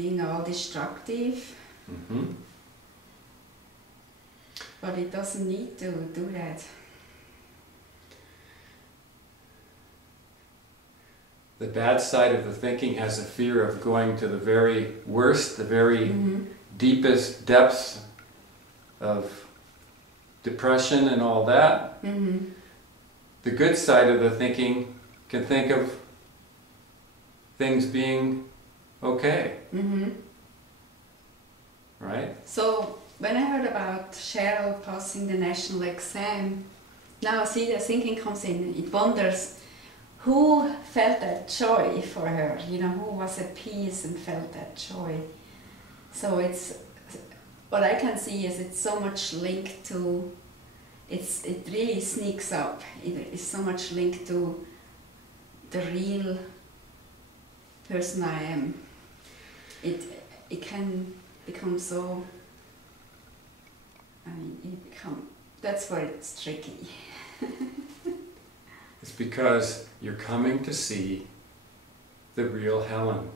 being all destructive. Mm-hmm. But it doesn't need to do that. The bad side of the thinking has a fear of going to the very worst, the very deepest depths of depression and all that. The good side of the thinking can think of things being okay. Right? So when I heard about Cheryl passing the national exam, now see the thinking comes in, it wonders who felt that joy for her, you know, who was at peace and felt that joy. So it's, what I can see is it's so much linked to, it really sneaks up, it is so much linked to the real person I am. It can become so, I mean, that's where it's tricky. It's because you're coming to see the real Helen.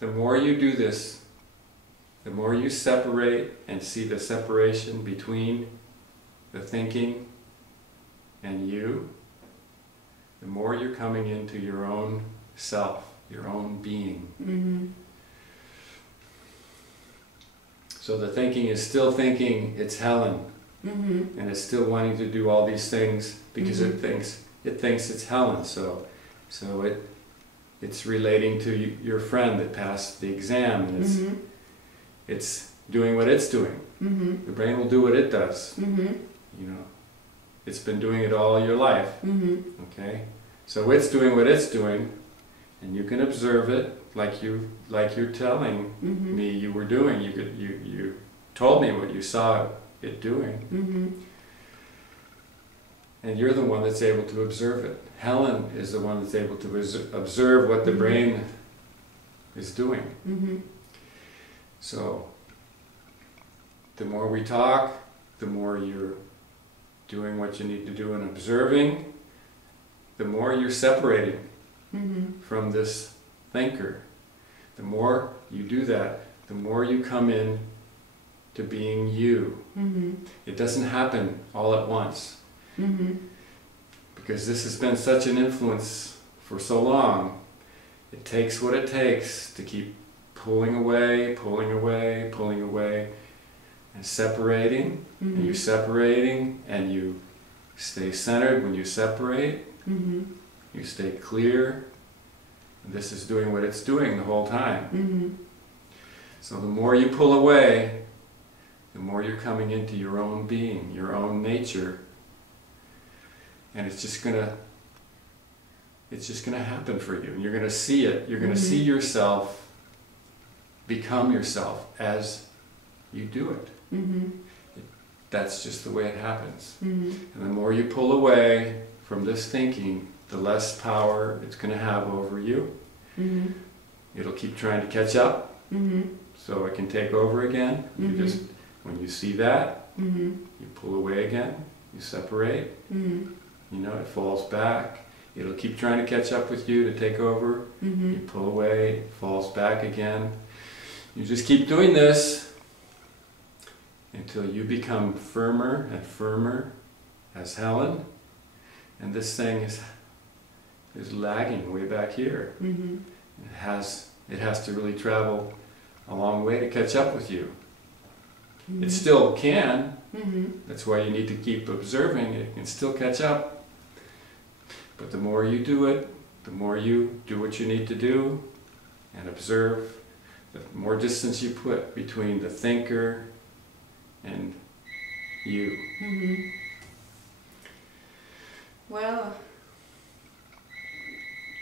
The more you do this, the more you separate and see the separation between the thinking and you, the more you're coming into your own self, your own being. So the thinking is still thinking it's Helen, and it's still wanting to do all these things because it thinks it's Helen. So it's relating to your friend that passed the exam, and it's doing what it's doing. The brain will do what it does. You know, it's been doing it all your life. Okay, so it's doing what it's doing, and you can observe it like you're telling me you were doing. You told me what you saw it doing. And you're the one that's able to observe it. Helen is the one that's able to observe what the brain is doing. So the more we talk, the more you're doing what you need to do and observing, the more you're separating from this thinker. The more you do that, the more you come in to being you. It doesn't happen all at once. Because this has been such an influence for so long. It takes what it takes to keep pulling away, pulling away, pulling away, and separating. And you're separating, and you stay centered when you separate. You stay clear. And this is doing what it's doing the whole time. So the more you pull away, the more you're coming into your own being, your own nature. And it's just gonna happen for you. And you're gonna see it. You're gonna see yourself become yourself as you do it. That's just the way it happens. And the more you pull away from this thinking, the less power it's going to have over you. It'll keep trying to catch up, so it can take over again. You just, when you see that, you pull away again, you separate, you know, it falls back. It'll keep trying to catch up with you to take over. You pull away, it falls back again. You just keep doing this until you become firmer and firmer as Helen, and this thing is lagging way back here. It has to really travel a long way to catch up with you. It still can. That's why you need to keep observing. It can still catch up. But the more you do it, the more you do what you need to do and observe, the more distance you put between the thinker and you. Well,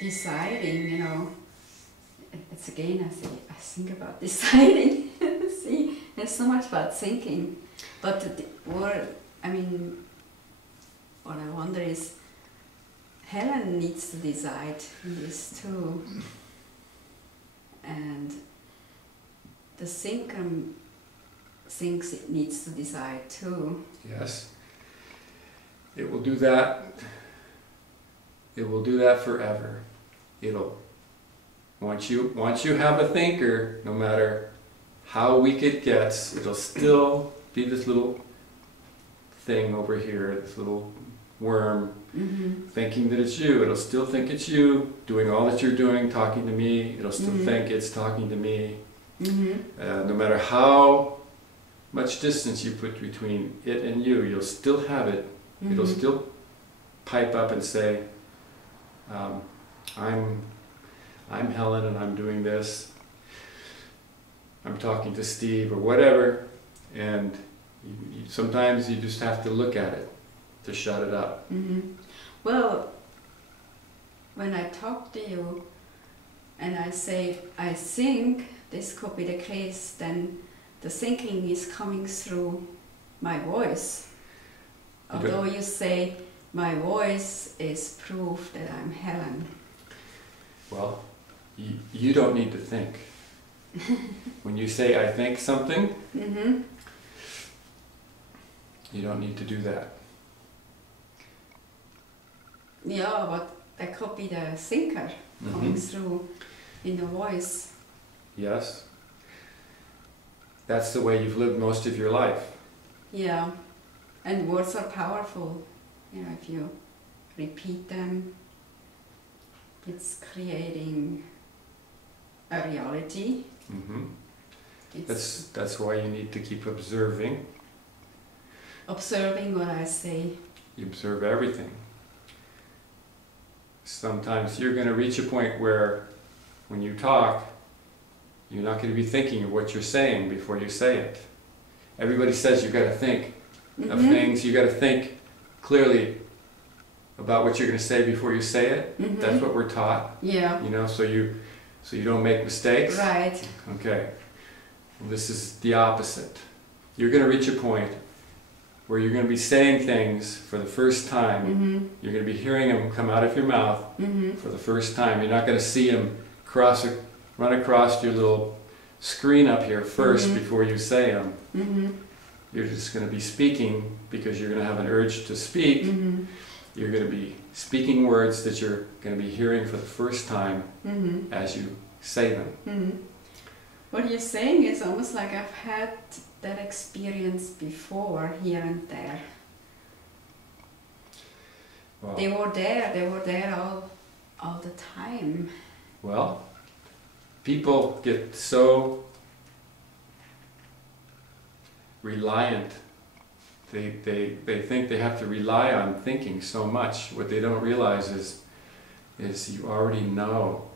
deciding, you know, it's again, I think about deciding. See, there's so much about thinking, but what I wonder is, Helen needs to decide in this too, and the thinker thinks it needs to decide too. Yes, it will do that. It will do that forever. Once you have a thinker, no matter how weak it gets, it'll still be this little thing over here, this little worm, thinking that it's you. It'll still think it's you, doing all that you're doing, talking to me. It'll still think it's talking to me. No matter how much distance you put between it and you, you'll still have it. It'll still pipe up and say, I'm Helen and I'm doing this. I'm talking to Steve or whatever. And sometimes you just have to look at it to shut it up. Well, when I talk to you and I say, I think this could be the case, then the thinking is coming through my voice. Although you say my voice is proof that I'm Helen. Well, you don't need to think. When you say I think something, you don't need to do that. Yeah, but that could be the thinker coming through in the voice. Yes. That's the way you've lived most of your life. Yeah, and words are powerful. You know, if you repeat them, it's creating a reality. That's why you need to keep observing. Observing what I say. You observe everything. Sometimes you're going to reach a point where when you talk, you're not going to be thinking of what you're saying before you say it. Everybody says you've got to think of things. You've got to think clearly about what you're going to say before you say it. That's what we're taught. Yeah. You know, so you don't make mistakes. Right. Okay. Well, this is the opposite. You're going to reach a point where you're going to be saying things for the first time. You're going to be hearing them come out of your mouth for the first time. You're not going to see them run across your little screen up here first before you say them. You're just going to be speaking because you're going to have an urge to speak. You're going to be speaking words that you're going to be hearing for the first time as you say them. What you're saying is almost like I've had that experience before, here and there. Well, they were there all the time. Well, people get so reliant. They think they have to rely on thinking so much. What they don't realize is you already know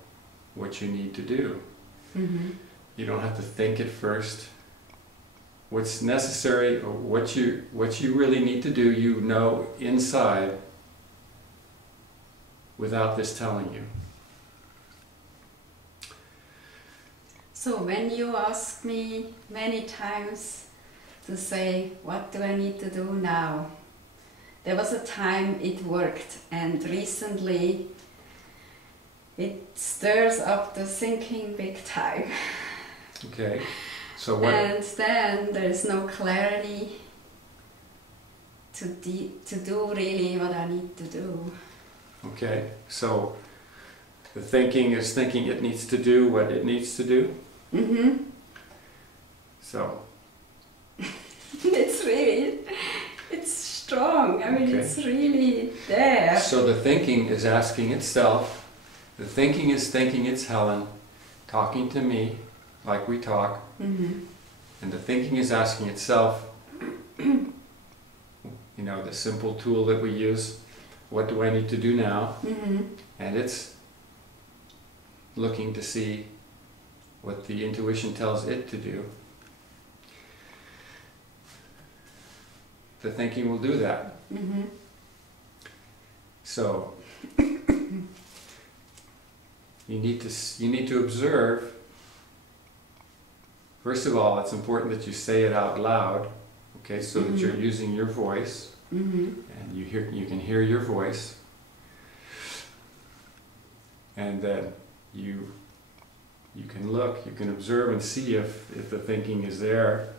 what you need to do. You don't have to think it first. What's necessary, or what you really need to do, you know inside without this telling you. So when you ask me many times to say, what do I need to do now? There was a time it worked, and recently it stirs up the thinking big time. Okay, so what? And then there is no clarity to do really what I need to do. Okay, so the thinking is thinking it needs to do what it needs to do? So? It's strong. I mean, it's really there. So the thinking is asking itself, the thinking is thinking it's Helen, talking to me, like we talk, and the thinking is asking itself, you know, the simple tool that we use, what do I need to do now? And it's looking to see what the intuition tells it to do. The thinking will do that. So you need to observe. First of all, it's important that you say it out loud, okay, so that you're using your voice, and you can hear your voice, and then you can look, you can observe and see if the thinking is there,